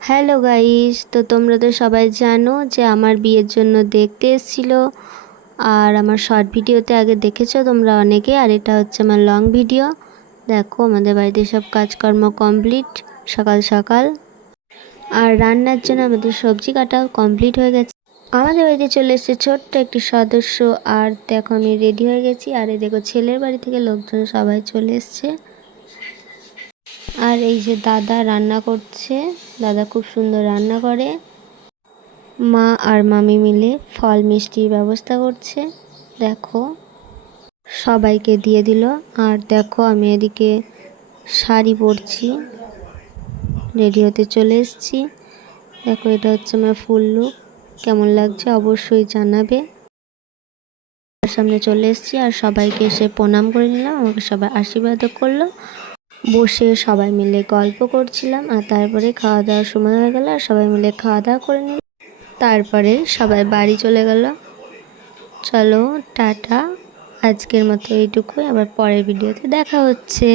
Hello guys, তো তোমরা তো সবাই জানো যে আমার বিয়ের জন্য দেখতে এসেছিলো। আর আমার শর্ট ভিডিওতে আগে দেখেছো তোমরা অনেকে, আর এটা হচ্ছে আমার লং ভিডিও। দেখো আমাদের বাড়িতে সব কাজকর্ম কমপ্লিট সকাল সকাল। আর রান্নার জন্য আমাদের সবজি কাটাও কমপ্লিট হয়ে গেছে। আমাদের বাড়িতে চলে এসেছে ছোট্ট একটি সদস্য। আর দেখো আমি রেডি হয়ে গেছি। আর এই দেখো ছেলের বাড়ি থেকে লোকজন সবাই চলে এসছে। আর এই যে দাদা রান্না করছে, দাদা খুব সুন্দর রান্না করে। মা আর মামি মিলে ফল মিষ্টির ব্যবস্থা করছে। দেখো সবাইকে দিয়ে দিল। আর দেখো আমি এদিকে শাড়ি পরছি, রেডি হতে চলে এসেছি। দেখো এটা হচ্ছে আমার ফুল লুক, কেমন লাগছে অবশ্যই জানাবে। সামনে চলে এসেছি আর সবাইকে এসে প্রণাম করে নিলাম, আমাকে সবাই আশীর্বাদও করলো। বসে সবাই মিলে গল্প করছিলাম। আর তারপরে খাওয়া দাওয়ার সময় হয়ে গেল, আর সবাই মিলে খাওয়া দাওয়া করে নিলাম। তারপরে সবাই বাড়ি চলে গেল। চলো টাটা, আজকের মতো এইটুকুই, আবার পরের ভিডিওতে দেখা হচ্ছে।